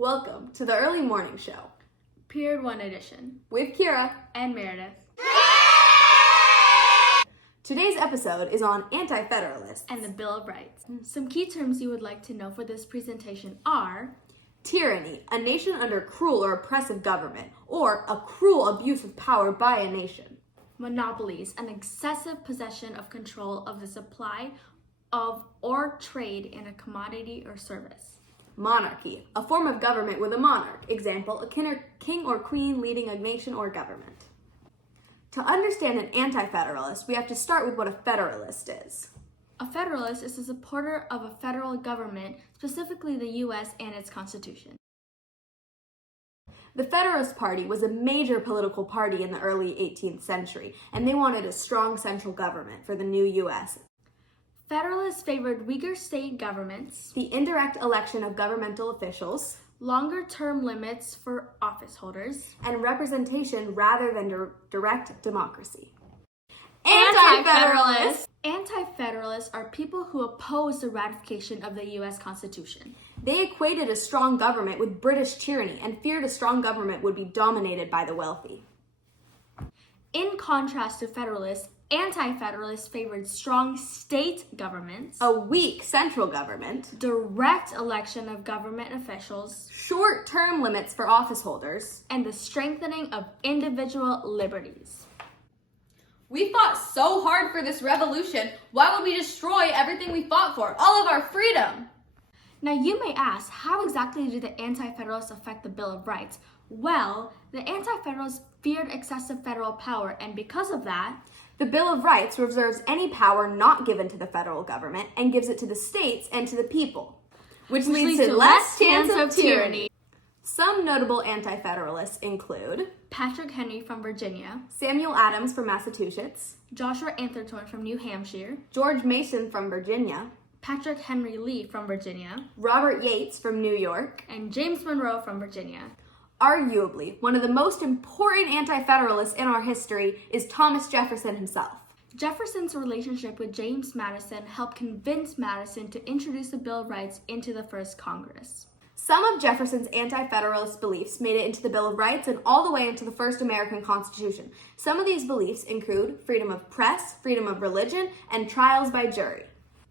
Welcome to the Early Morning Show. Period 1 edition. With Kira and Meredith. Today's episode is on Anti-Federalists and the Bill of Rights. Some key terms you would like to know for this presentation are tyranny, a nation under cruel or oppressive government, or a cruel abuse of power by a nation. Monopolies, an excessive possession of control of the supply of or trade in a commodity or service. Monarchy, a form of government with a monarch. Example, a king or queen leading a nation or government. To understand an anti-federalist, we have to start with what a federalist is. A federalist is a supporter of a federal government, specifically the U.S. and its constitution. The Federalist Party was a major political party in the early 18th century, and they wanted a strong central government for the new U.S. Federalists favored weaker state governments, the indirect election of governmental officials, longer term limits for office holders, and representation rather than direct democracy. Anti-Federalists! Anti-Federalists are people who oppose the ratification of the U.S. Constitution. They equated a strong government with British tyranny and feared a strong government would be dominated by the wealthy. In contrast to Federalists, Anti-Federalists favored strong state governments, a weak central government, direct election of government officials, short-term limits for office holders, and the strengthening of individual liberties. We fought so hard for this revolution. Why would we destroy everything we fought for? All of our freedom! Now you may ask, how exactly did the Anti-Federalists affect the Bill of Rights? Well, the Anti-Federalists feared excessive federal power, and because of that, the Bill of Rights reserves any power not given to the federal government and gives it to the states and to the people, which leads to less chance of tyranny. Some notable anti-federalists include Patrick Henry from Virginia, Samuel Adams from Massachusetts, Joshua Atherton from New Hampshire, George Mason from Virginia, Patrick Henry Lee from Virginia, Robert Yates from New York, and James Monroe from Virginia. Arguably, one of the most important anti-federalists in our history is Thomas Jefferson himself. Jefferson's relationship with James Madison helped convince Madison to introduce the Bill of Rights into the first Congress. Some of Jefferson's anti-federalist beliefs made it into the Bill of Rights and all the way into the first American Constitution. Some of these beliefs include freedom of press, freedom of religion, and trials by jury.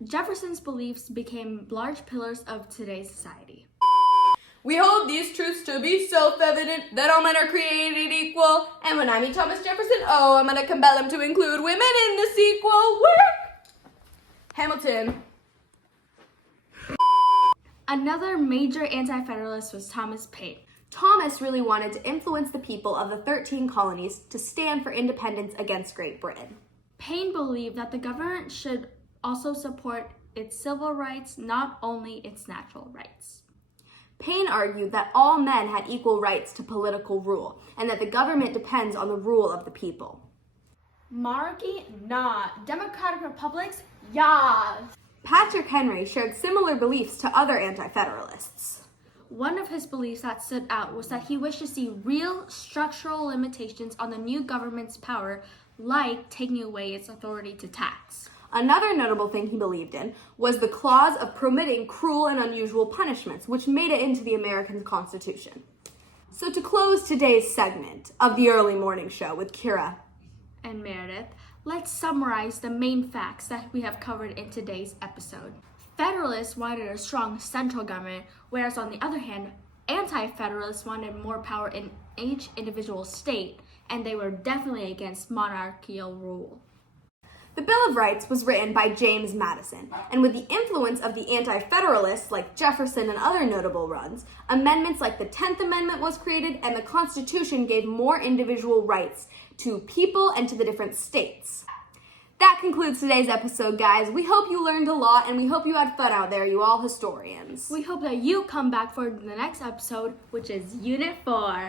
Jefferson's beliefs became large pillars of today's society. We hold these truths to be self-evident, that all men are created equal, and when I meet Thomas Jefferson, I'm gonna compel him to include women in the sequel. Work! Hamilton. Another major anti-federalist was Thomas Paine. Thomas really wanted to influence the people of the 13 colonies to stand for independence against Great Britain. Paine believed that the government should also support its civil rights, not only its natural rights. Paine argued that all men had equal rights to political rule, and that the government depends on the rule of the people. Monarchy? Nah. Democratic republics? Yeah. Patrick Henry shared similar beliefs to other anti-federalists. One of his beliefs that stood out was that he wished to see real structural limitations on the new government's power, like taking away its authority to tax. Another notable thing he believed in was the clause of permitting cruel and unusual punishments, which made it into the American Constitution. So to close today's segment of the Early Morning Show with Kira and Meredith, let's summarize the main facts that we have covered in today's episode. Federalists wanted a strong central government, whereas on the other hand, anti-federalists wanted more power in each individual state, and they were definitely against monarchical rule. The Bill of Rights was written by James Madison, and with the influence of the anti-federalists like Jefferson and other notable ones, amendments like the 10th Amendment was created, and the Constitution gave more individual rights to people and to the different states. That concludes today's episode, guys. We hope you learned a lot, and we hope you had fun out there, you all historians. We hope that you come back for the next episode, which is Unit 4.